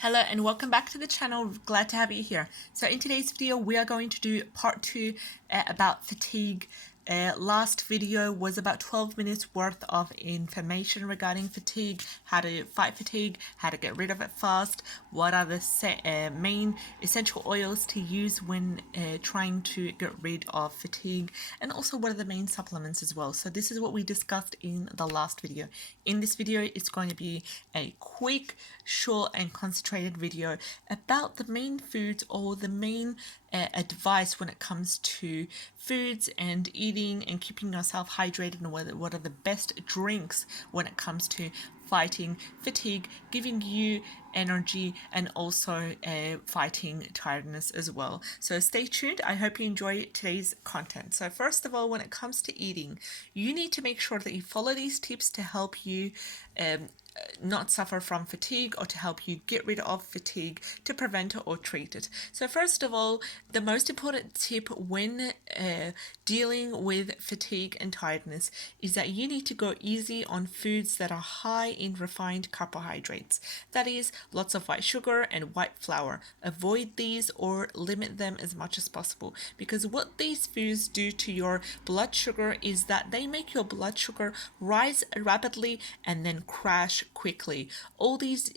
Hello and welcome back to the channel. Glad to have you here. So in today's video we are going to do part 2 about fatigue. Last video was about 12 minutes worth of information regarding fatigue, how to fight fatigue, how to get rid of it fast, what are the main essential oils to use when trying to get rid of fatigue, and also what are the main supplements as well. So this is what we discussed in the last video. In this video it's going to be a quick, short and concentrated video about the main foods or the main advice when it comes to foods and eating and keeping yourself hydrated, and what are the best drinks when it comes to fighting fatigue, giving you energy, and also fighting tiredness as well. So stay tuned. I hope you enjoy today's content. So first of all, when it comes to eating, you need to make sure that you follow these tips to help you not suffer from fatigue, or to help you get rid of fatigue, to prevent it or treat it. So first of all, the most important tip when dealing with fatigue and tiredness is that you need to go easy on foods that are high in refined carbohydrates. That is, lots of white sugar and white flour. Avoid these or limit them as much as possible, because what these foods do to your blood sugar is that they make your blood sugar rise rapidly and then crash quickly. All these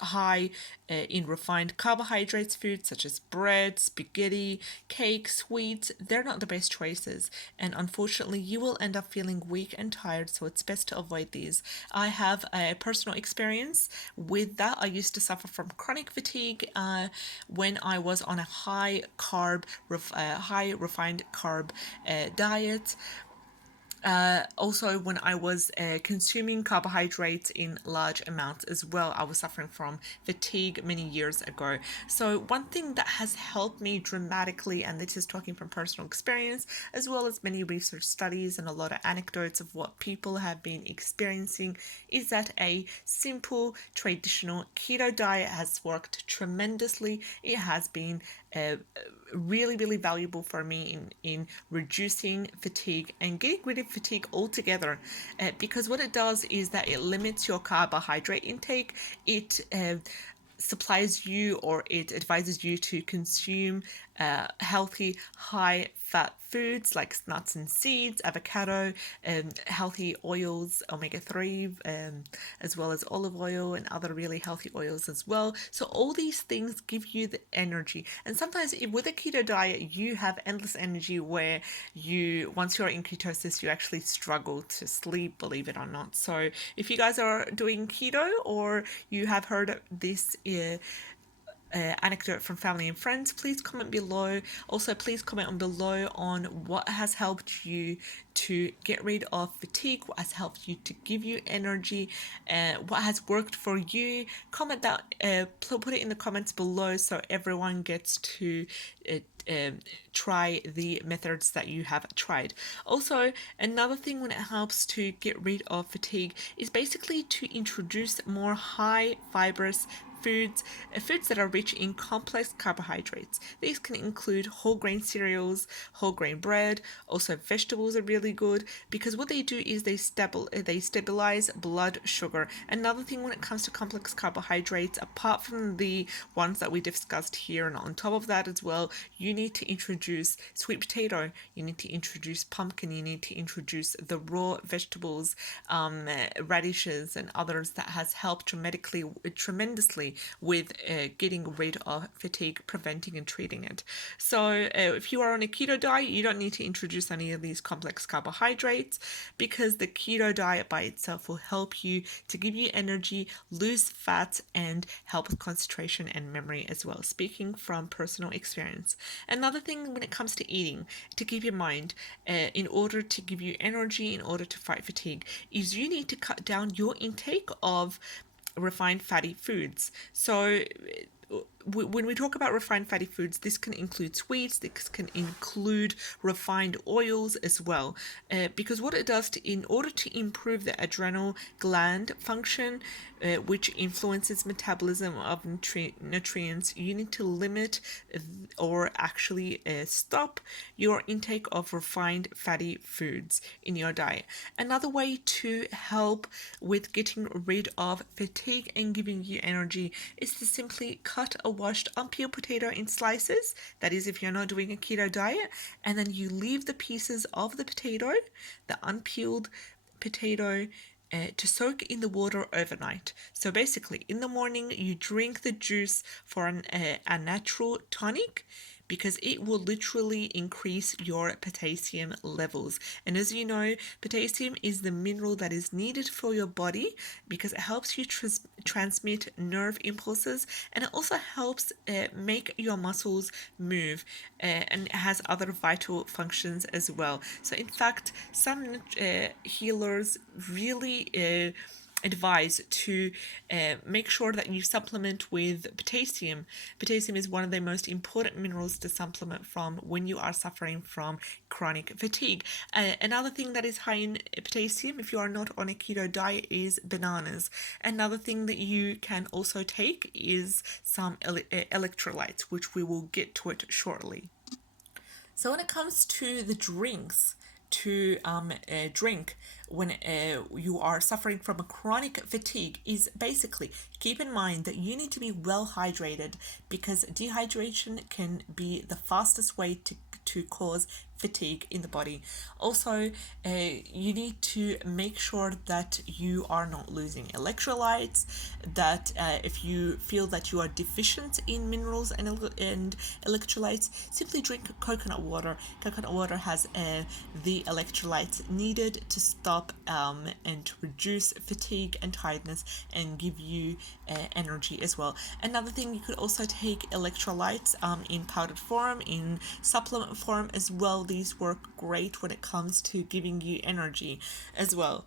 high in refined carbohydrates foods such as bread, spaghetti, cake, sweets, they're not the best choices, and unfortunately you will end up feeling weak and tired, so it's best to avoid these. I have a personal experience with that. I used to suffer from chronic fatigue when I was on a high refined carb diet. Also, when I was consuming carbohydrates in large amounts as well, I was suffering from fatigue many years ago. So one thing that has helped me dramatically, and this is talking from personal experience, as well as many research studies and a lot of anecdotes of what people have been experiencing, is that a simple traditional keto diet has worked tremendously. It has been really valuable for me in reducing fatigue and getting rid of fatigue altogether, because what it does is that it limits your carbohydrate intake. It supplies you, or it advises you to consume healthy high fat foods like nuts and seeds, avocado, healthy oils, omega-3, as well as olive oil and other really healthy oils as well. So all these things give you the energy, and sometimes with a keto diet you have endless energy where you, once you're in ketosis, you actually struggle to sleep, believe it or not. So if you guys are doing keto, or you have heard this anecdote from family and friends, please comment below. Also, please comment on below on what has helped you to get rid of fatigue, what has helped you to give you energy, what has worked for you. Comment that, put it in the comments below so everyone gets to try the methods that you have tried. Also, another thing when it helps to get rid of fatigue is basically to introduce more high fibrous foods that are rich in complex carbohydrates. These can include whole grain cereals, whole grain bread. Also, vegetables are really good, because what they do is they stabilize blood sugar. Another thing when it comes to complex carbohydrates, apart from the ones that we discussed here, and on top of that as well, you need to introduce sweet potato, you need to introduce pumpkin, you need to introduce the raw vegetables, radishes and others, that has helped tremendously with getting rid of fatigue, preventing and treating it. So if you are on a keto diet, you don't need to introduce any of these complex carbohydrates, because the keto diet by itself will help you to give you energy, lose fat, and help with concentration and memory as well, speaking from personal experience. Another thing when it comes to eating to keep in mind, in order to give you energy, in order to fight fatigue, is you need to cut down your intake of refined fatty foods. So when we talk about refined fatty foods, this can include sweets, this can include refined oils as well. Because what it does, in order to improve the adrenal gland function, which influences metabolism of nutrients, you need to limit or actually stop your intake of refined fatty foods in your diet. Another way to help with getting rid of fatigue and giving you energy is to simply cut a washed unpeeled potato in slices. That is, if you're not doing a keto diet, and then you leave the pieces of the potato, the unpeeled potato, to soak in the water overnight. So basically, in the morning, you drink the juice for a natural tonic, because it will literally increase your potassium levels. And as you know, potassium is the mineral that is needed for your body because it helps you transmit nerve impulses, and it also helps make your muscles move, and it has other vital functions as well. So in fact, some healers really advise to make sure that you supplement with potassium. Potassium is one of the most important minerals to supplement from when you are suffering from chronic fatigue. Another thing that is high in potassium, if you are not on a keto diet, is bananas. Another thing that you can also take is some electrolytes, which we will get to it shortly. So when it comes to the drinks to drink when you are suffering from a chronic fatigue, is basically keep in mind that you need to be well hydrated, because dehydration can be the fastest way to cause fatigue in the body. Also, you need to make sure that you are not losing electrolytes, that if you feel that you are deficient in minerals and electrolytes, simply drink coconut water. Coconut water has the electrolytes needed to stop and to reduce fatigue and tiredness and give you energy as well. Another thing, you could also take electrolytes in powdered form, in supplement form as well. These work great when it comes to giving you energy as well.